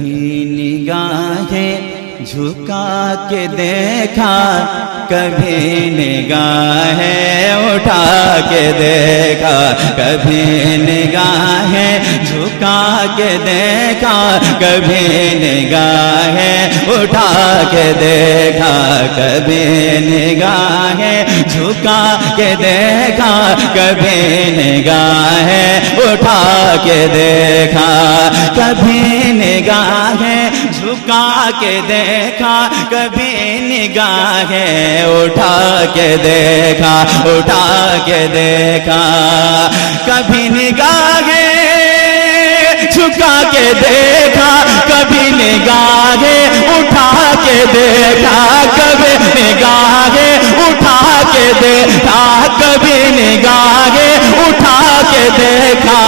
कभी निगाहें झुका के देखा, कभी निगाहें उठा के देखा, कभी निगाहें झुका के देखा, कभी निगाहें उठा के देखा, कभी निगाहें झुका के देखा, कभी निगाहें उठा के देखा, कभी निगाहें झुका के देखा, कभी निगाहें उठा के देखा, उठा के देखा, कभी निगाहें झुका के देखा, कभी निगाहें उठा के देखा, कभी निगाहें उठा के देखा, कभी निगाहें उठा के देखा।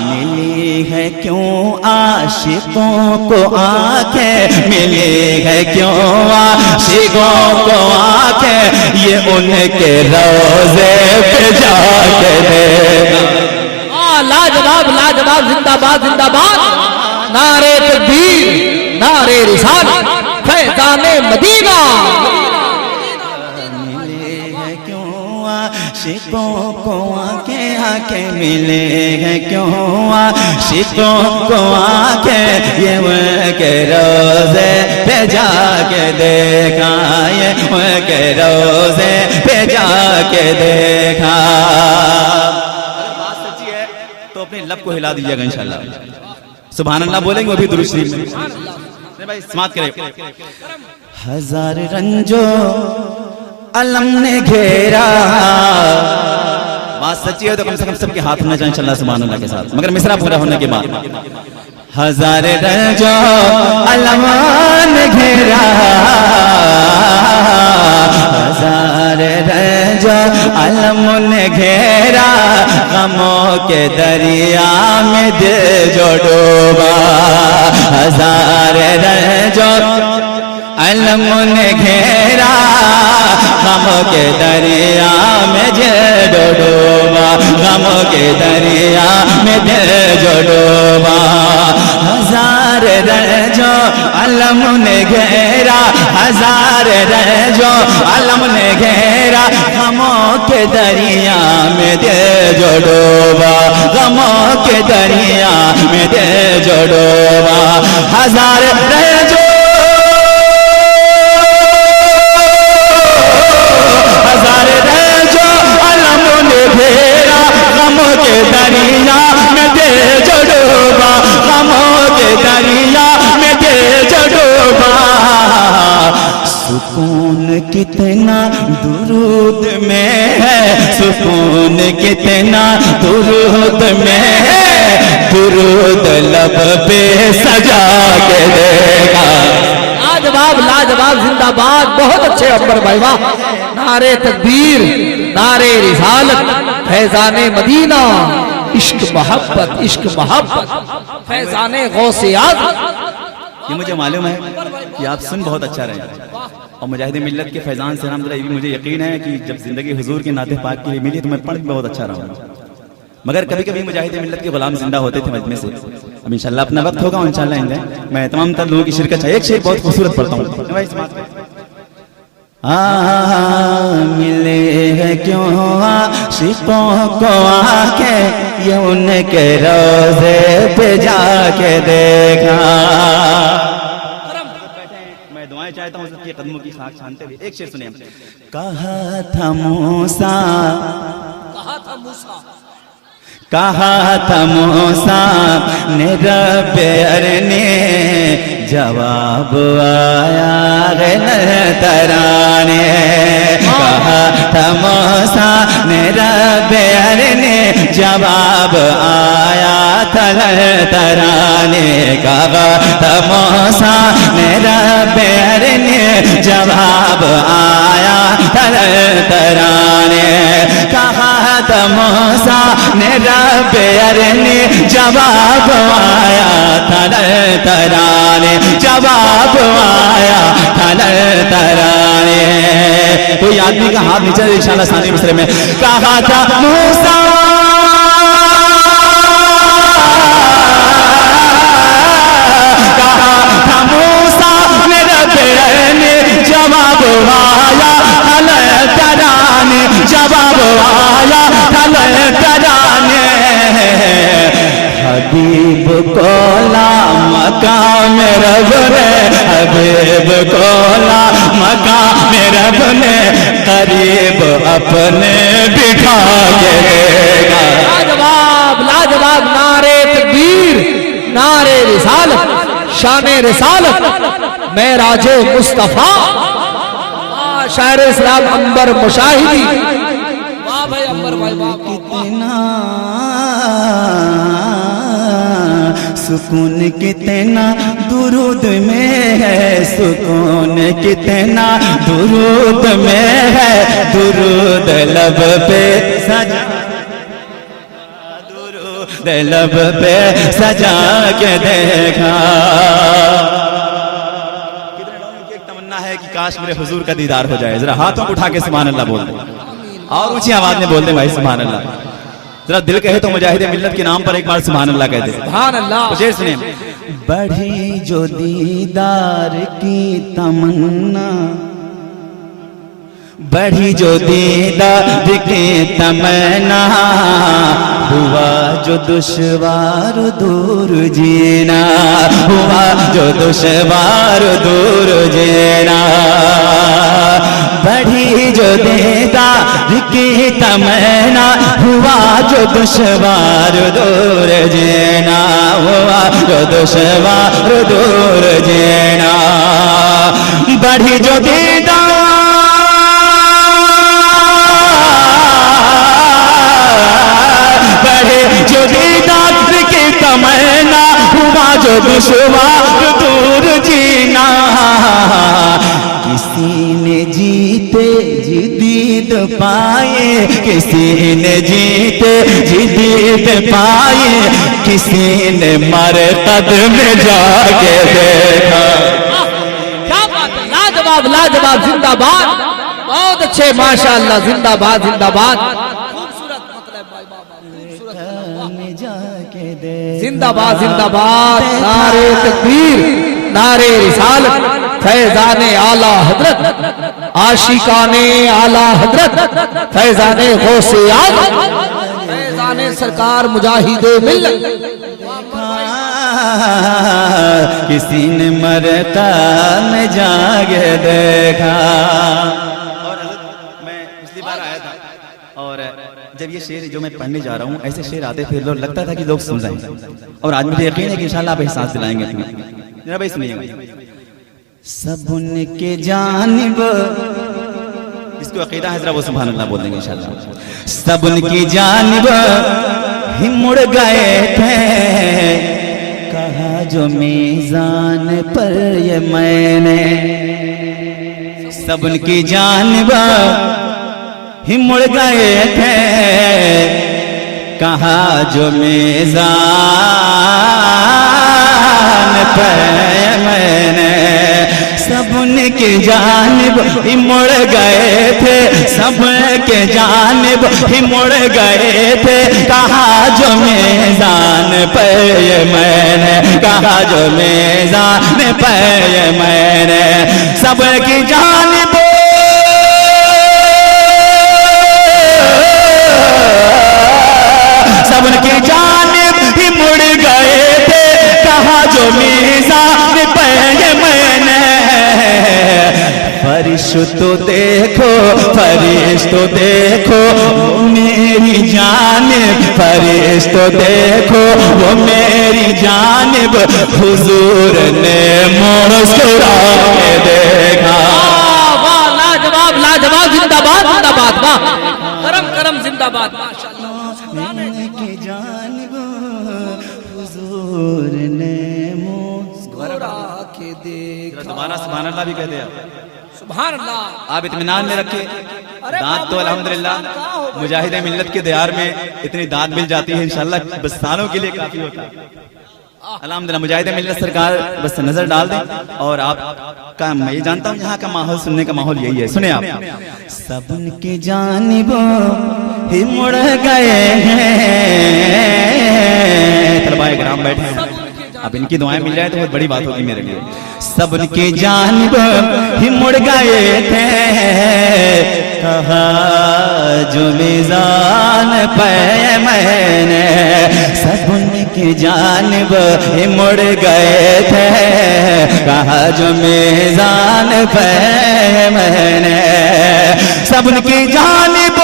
मिली है क्यों आशिकों को आंखें, मिली है क्यों आशिकों को आंखें, ये उनके रोज़े पे जाके देखा। लाजवाब लाजवाब, जिंदाबाद जिंदाबाद, नारे तकबीर, नारे रिसालत, फैज़ाने मदीना। मिले हैं क्यों आशिकों को आंखें, आंखें मिले हैं क्यों आशिकों को आंखें, ये उनके रोज़े पे जाके देखा, ये उनके रोज़े पे जाके देखा। तो अपने लब को हिला दीजिएगा इंशाल्लाह। सुभान अल्लाह बोलेंगे वो भी दुरूद शरीफ में। भाई समात करें। हजार रंजो अलम ने घेरा, बात सच्ची है तो कम से कम सबके हाथ होना चाहिए इंशाल्लाह सुभान अल्लाह के साथ, मगर मिसरा पूरा होने के बाद। हजार रंजो अलम ने घेरा, हजार रंजो अलम ने घेरा, गमों के दरिया में दिल जो डूबा, हजार रंजो अलम ने घेरा, गमों के दरिया में दिल जो डूबा, गमों के दरिया में दिल जो डूबा। हजार रंजो अलम ने घेरा, हजार रंजो अलम ने घेरा, गमों के दरिया में दिल जो डूबा, गमों के दरिया में दिल जो डूबा। हजार रंजो, हजार रंजो अलम ने घेरा, गमों के दरिया में दिल जो डूबा, गमों के दरिया में दिल जो डूबा। सुकून कितना दुरूद में है, सुकून कितना दुरूद में है, दुरूद लब पे सजा के देगा। लाजवाब लाजवाब, जिंदाबाद, बहुत अच्छे अकबर भाई, वाह। नारे तकबीर, नारे रिसालत, फैज़ाने मदीना, इश्क मोहब्बत, इश्क मोहब्बत, फैज़ाने गौसे आज़म। ये मुझे मालूम है कि आप सुन बहुत अच्छा रहे और मुजाहिदे मिल्लत के फैज़ान से नाम, ये भी मुझे यकीन है कि जब जिंदगी हुजूर के नाते पाक के लिए मिली तो मैं पढ़ भी बहुत अच्छा रहा हूँ। मगर कभी कभी मुजाहिदे मिल्लत के गुलाम जिंदा होते थे मजमे से। अब इंशाल्लाह अपना वक्त होगा इंशाल्लाह इंशाल्लाह मैं तमाम तर लोगों की शिरकत चाहिए। एक शेर बहुत खूबसूरत पढ़ता हूँ। मिले है क्यों आशिकों को आंखें, ये उनके रोज़े पे जाके देखा। मैं दुआएं चाहता हूँ सबके कदमों की खाक छानते हुए। एक शेर सुनिए। कहा था मूसा, कहा था मूसा, कहा था मूसा ने रब्बे अरने, जवाब आया तराने। कहा था मूसा ने रब्बे अरने, जवाब आया तराने। कहा था मूसा ने रब्बे अरने, जवाब आया तराने। कहा था मूसा ने रब्बे अरने, जवाब आया तराने, जवाब आया तराने। कोई आदमी का हाथ नीचे इंशाल्लाह सानी मिसरे में। कहा था मूसा मकाम रब ने हबीब को ला, मकाम रब ने करीब अपने बिठा के देगा। लाजवाब लाजवाब, नारे तकबीर, नारे रिसालत, शाने रिसालत, मेराजे मुस्तफा, शायर इस्लाम अंबर मुशाहिदी। वाह भाई अंबर भाई, वाह कितना सुकून कितना दुरूद में है, सुकून कितना दुरूद में है, दुरूद लब पे सजा, दुरूद लब पे सजा के देखा। कितने लोगों की एक तमन्ना है कि काश मेरे हुजूर का दीदार हो जाए। जरा हाथों को उठा के सुभान अल्लाह बोल दे और ऊंची आवाज में बोल दे भाई सुभान अल्लाह। जरा दिल कहे तो मुजाहिद मिल्लत के नाम पर एक बार सुभान अल्लाह कह दे। सुभान अल्लाह। शेर सुनिए। बढ़ी जो दीदार की तमन्ना, बढ़ी जो दीदार की तमन्ना, हुआ जो दुश्वार दूर जीना, हुआ जो दुश्वार दूर जीना। बढ़ी जो दीदार की तमन्ना, हुआ जो दुश्वार दूर जीना, हुआ जो दुश्वार दूर जीना। बढ़ी जो दीदार, बढ़े जो दीदार की तमन्ना, हुआ जो दुश्वार दूर जीना। किसी ने जीते जी दीद पाए, किसी ने जीते जी दीद पाए, किसी ने मर कदम में जाके देखा। क्या बात है, लाजवाब लाजवाब, जिंदाबाद, बहुत अच्छे माशाअल्लाह, जिंदाबाद जिंदाबाद, खूबसूरत मतलब भाई, जिंदाबाद जिंदाबाद, नारे तकबीर, नारे रिसालत, फैजाने आला हजरत, आशिकाने आला हजरत, फैजाने गौसे आज़म, फैजाने सरकार मुजाहिदे मिल्लत। किसी ने मरता में जागे देखा। और मैं पिछली बार आया था और जब ये शेर जो मैं पढ़ने जा रहा हूँ, ऐसे शेर आते थे लोग, लगता था कि लोग सुन रहे हैं और आज मुझे यकीन है कि इंशाल्लाह आप एहसास दिलाएंगे। जरा भाई सुनिएगा। सब उनके जानिब, इसको अकीदा है, जरा वो सुभान अल्लाह बोल देंगे इंशाल्लाह। सब उनकी जानिब ही मुड़ गए थे, कहा जो मीज़ान पर ये मैंने। सब उनकी जानिब ही मुड़ गए थे, कहा जो मीज़ान पर मैंने। सब उनकी जानिब ही मुड़ गए थे, सब के जानिब ही मुड़ गए थे, कहा जो मीज़ान पे ये मैंने, कहा जो मीज़ान पे ये मैंने। सब की जानिब सब की जानिब ही मुड़ गए थे, कहा जो मीज़ान पे ये मैंने। फरिश्तो देखो, फरिश्तो देखो वो मेरी जानिब, फरिश्तो देखो वो मेरी जानिब, हुजूर ने मुस्कुरा के देखा। वाह लाजवाब लाजवाब, जिंदाबाद जिंदाबाद, वाह करम करम, जिंदाबाद माशाअल्लाह। की जानिब हुजूर ने मुस्कुरा के देखा। दोबारा सुभान अल्लाह भी कहते हैं। सुभान अल्लाह। आप इत्मीनान में रखे, दांत तो अल्हम्दुलिल्लाह मुजाहिदे मिल्लत के दयार में इतनी दांत मिल जाती है, इंशाल्लाह बस सालों के लिए काफी होता है। अल्हम्दुलिल्लाह मुजाहिदे मिल्लत सरकार बस नजर डाल दें और आप का, मैं ये जानता हूँ यहाँ का माहौल, सुनने का माहौल यही है। सुने आप। सब उनकी जानिबों ही मुड़ गए हैं, तलबाए किराम बैठे हैं, अब इनकी दुआएं मिल जाए तो बहुत बड़ी बात होगी मेरे लिए। सब उनकी जानिबों ही मुड़ गए थे, कहा जो मीज़ान पे मैंने। सब उनकी की जानिब मुड़ गए थे, कहा जो मीज़ान पे मैंने सबकी जानिब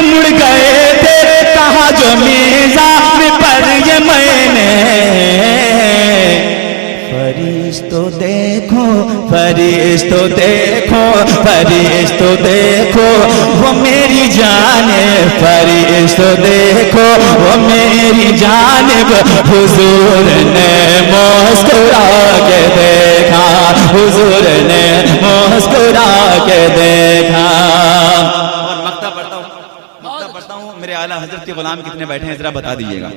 मुड़ गए थे, कहा जो मीज़ान पर ये मैंने फरिश्तों देखो फरिश्तों देखो फरिश्तों देखो वो मेरी जाने, फरिश्तों देखो वो मेरी जानिब, हुजूर ने मुस्कुरा के देखा, हुजूर ने मुस्कुरा के देखा। और मक्ता पढ़ता हूँ मेरे आला हजरत के गुलाम कितने बैठे हैं जरा बता दीजिएगा,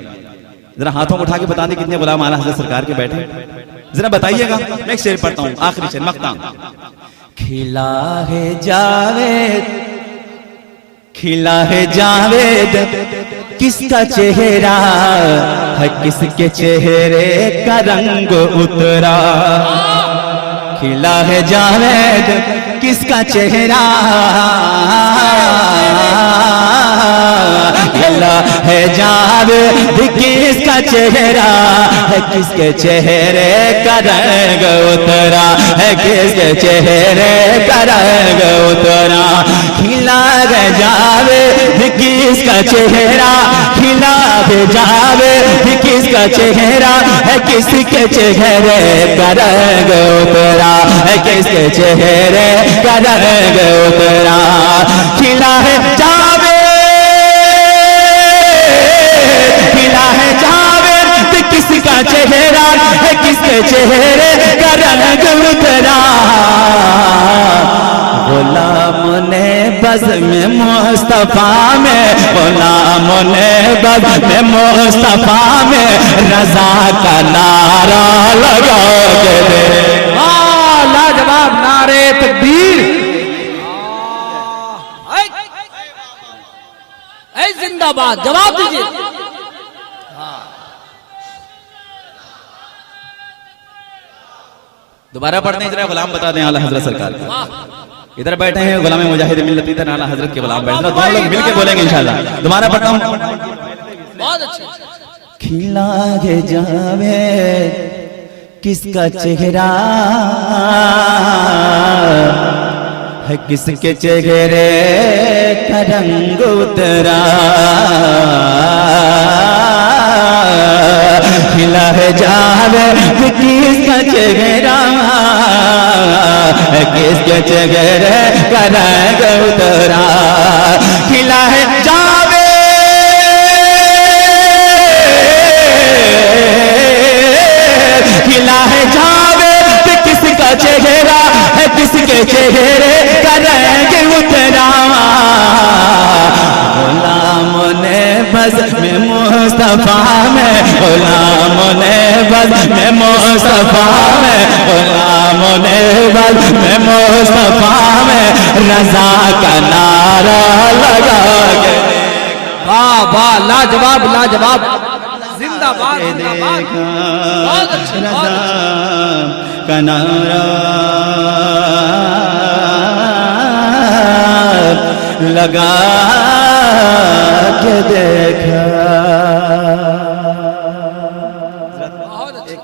जरा हाथों को उठा के बता दी कितने गुलाम आला हजरत सरकार के बैठे जरा बताइएगा। मैं एक शेर पढ़ता हूँ, आखिरी शेर मक्ता। खिला है जावेद, खिला है जावेद किसका चेहरा है, किसके चेहरे का रंग उतरा। खिला है जावेद किसका चेहरा, खिला है जावेद किसका चेहरा है, किसके चेहरे का रंग उतरा है, किसके चेहरे का रंग उतरा। खिला है जावेद किसका चेहरा, खिला है जावेद किसका चेहरा है, किसके चेहरे का रंग उतरा है, किसके चेहरे का रंग उतरा। खिला है जावेद, खिला है जावेद किसका चेहरा है, किसके चेहरे का रंग उतरा। गुलामों ने बज़ में मुस्तफा में, गुलामों ने बज़ में मुस्तफा में रज़ा का नारा लगा के दे। लाजवाब नारे तकबीर, जिंदाबाद, जवाब दीजिए। दोबारा पढ़ते हैं जरा, गुलाम बता दें आला हजरत सरकार को। इधर बैठे हैं गुलाम मुजाहिद मिल्लत, इधर आला हजरत के गुलाम बैठे, दोनों लोग मिलके बोलेंगे इंशाल्लाह। दोबारा पढ़ता हूँ, बहुत अच्छे। खिला के जावे किसका चेहरा है, किसके चेहरे का रंग उतरा। खिला है जावे किसका चेहरा है, किसके चेहरे का रंग उतरा। खिला है जावे खिला है जावेद किसका चेहरा है, किसके चेहरे का रंग उतरा। गुलामों ने बज़ में मुस्तफा में, गुलामों ने बज़ में मुस्तफा में, गुलामों ने बज़ में मुस्तफा में रज़ा का नारा लगा के। वाह वाह, लाजवाब लाजवाब, जिंदाबाद जिंदाबाद, बहुत अच्छे, बहुत अच्छे। का नारा लगा के देखा। बहुत अच्छे।